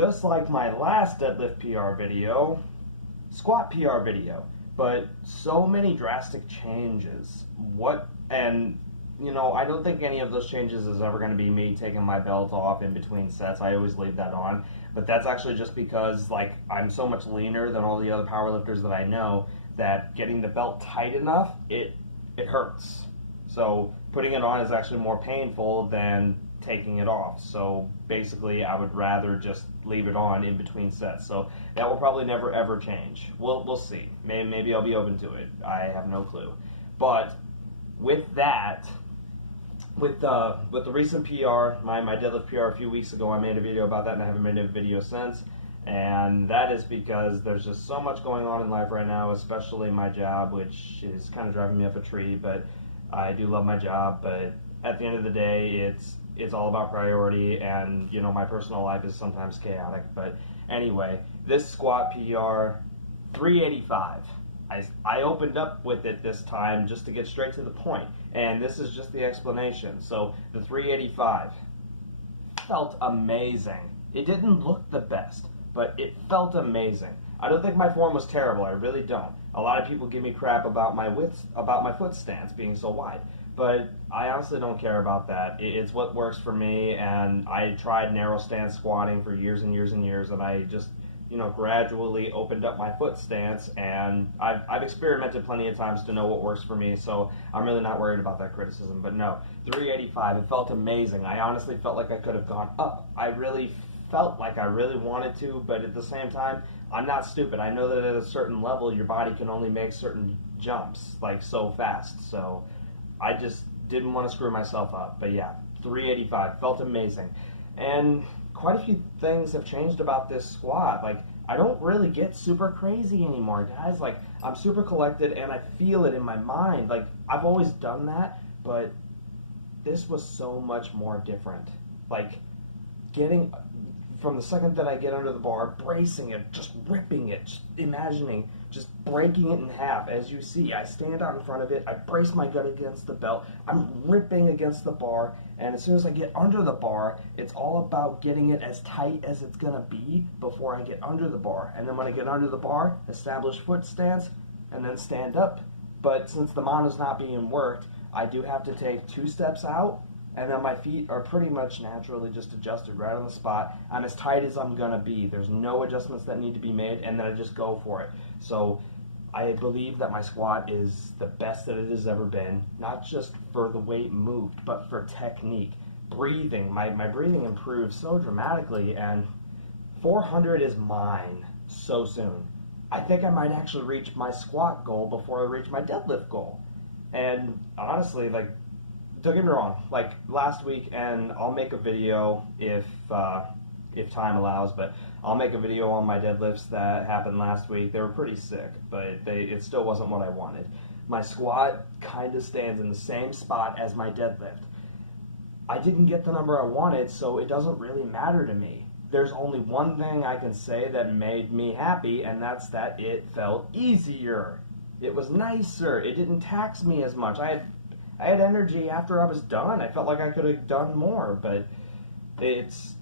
just like my last deadlift PR video, squat PR video, but so many drastic changes. I don't think any of those changes is ever going to be me taking my belt off in between sets. I always leave that on. But that's actually just because, like, I'm so much leaner than all the other powerlifters that I know that getting the belt tight enough, it hurts. So putting it on is actually more painful than taking it off. So basically, I would rather just leave it on in between sets. So that will probably never ever change. We'll see. Maybe I'll be open to it. I have no clue. But with that, with the recent PR, my deadlift PR a few weeks ago, I made a video about that, and I haven't made a video since. And that is because there's just so much going on in life right now, especially my job, which is kind of driving me up a tree. But I do love my job. But at the end of the day, it's all about priority, and my personal life is sometimes chaotic. But anyway, this squat PR 385. I opened up with it this time just to get straight to the point, and this is just the explanation. So the 385 felt amazing. It didn't look the best, but it felt amazing. I don't think my form was terrible. I really don't. A lot of people give me crap about my foot stance being so wide, but I honestly don't care about that. It's what works for me, and I tried narrow stance squatting for years and years and years, and I just gradually opened up my foot stance, and I've experimented plenty of times to know what works for me, so I'm really not worried about that criticism. But no, 385, it felt amazing. I honestly felt like I could have gone up. I really felt like I really wanted to, but at the same time, I'm not stupid. I know that at a certain level, your body can only make certain jumps, like so fast, so I just didn't want to screw myself up. But yeah, 385, felt amazing. And quite a few things have changed about this squat. Like, I don't really get super crazy anymore, guys. Like, I'm super collected, and I feel it in my mind. Like, I've always done that, but this was so much more different. Like, getting, from the second that I get under the bar, bracing it, just ripping it, just imagining, just breaking it in half. As you see, I stand out in front of it, I brace my gut against the belt, I'm ripping against the bar, and as soon as I get under the bar, it's all about getting it as tight as it's going to be before I get under the bar. And then when I get under the bar, establish foot stance, and then stand up. But since the mono's not being worked, I do have to take 2 steps out, and then my feet are pretty much naturally just adjusted right on the spot. I'm as tight as I'm going to be. There's no adjustments that need to be made, and then I just go for it. So I believe that my squat is the best that it has ever been, not just for the weight moved, but for technique. Breathing, my breathing improved so dramatically, and 400 is mine so soon. I think I might actually reach my squat goal before I reach my deadlift goal. And honestly, like, don't get me wrong, like last week, and I'll make a video if time allows, but I'll make a video on my deadlifts that happened last week. They were pretty sick, but it still wasn't what I wanted. My squat kind of stands in the same spot as my deadlift. I didn't get the number I wanted, so it doesn't really matter to me. There's only one thing I can say that made me happy, and that's that it felt easier. It was nicer. It didn't tax me as much. I had energy after I was done. I felt like I could have done more, but it's,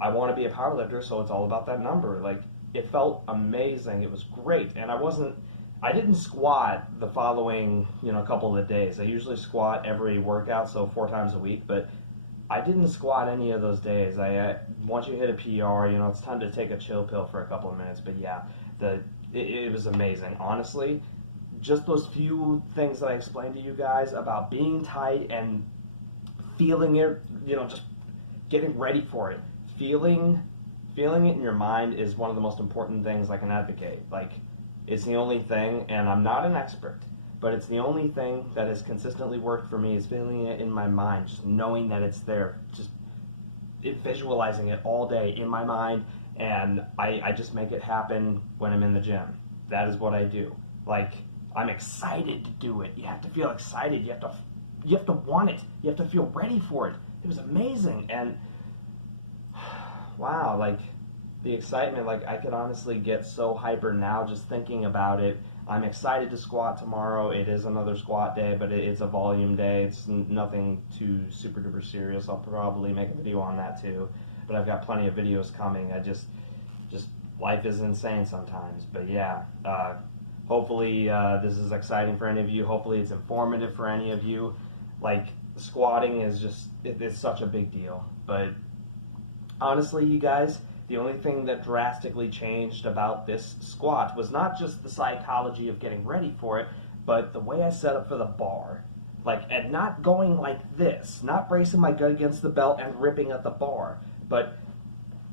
I want to be a powerlifter, so it's all about that number. Like, it felt amazing. It was great. And I didn't squat the following, couple of days. I usually squat every workout, so 4 times a week, but I didn't squat any of those days. Once you hit a PR, it's time to take a chill pill for a couple of minutes. But yeah, it was amazing. Honestly, just those few things that I explained to you guys about being tight and feeling it, just getting ready for it. Feeling it in your mind is one of the most important things I can advocate. Like, it's the only thing, and I'm not an expert, but it's the only thing that has consistently worked for me is feeling it in my mind, just knowing that it's there, just visualizing it all day in my mind, and I just make it happen when I'm in the gym. That is what I do. Like, I'm excited to do it. You have to feel excited. You have to want it. You have to feel ready for it. It was amazing. And wow, like, the excitement, like, I could honestly get so hyper now just thinking about it. I'm excited to squat tomorrow. It is another squat day, but it's a volume day. It's nothing too super duper serious. I'll probably make a video on that too. but I've got plenty of videos coming. Just life is insane sometimes. But yeah, hopefully this is exciting for any of you. Hopefully it's informative for any of you. Like, squatting is just, it's such a big deal. But honestly, you guys, the only thing that drastically changed about this squat was not just the psychology of getting ready for it, but the way I set up for the bar. Like, and not going like this, not bracing my gut against the belt and ripping at the bar, but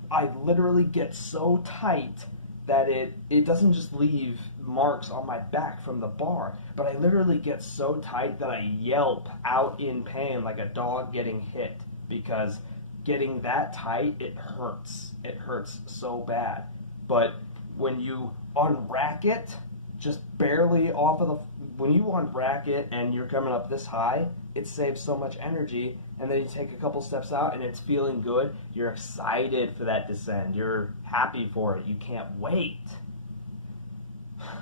I literally get so tight that it doesn't just leave marks on my back from the bar, but I literally get so tight that I yelp out in pain like a dog getting hit, because getting that tight, it hurts. It hurts so bad. But when you unrack it, just barely off of the, when you unrack it and you're coming up this high, it saves so much energy, and then you take a couple steps out and it's feeling good. You're excited for that descend. You're happy for it. You can't wait.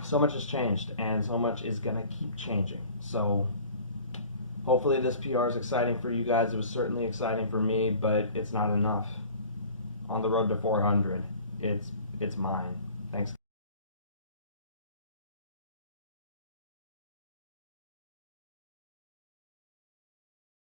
So much has changed, and so much is going to keep changing. So hopefully this PR is exciting for you guys. It was certainly exciting for me, but it's not enough. On the road to 400, it's mine.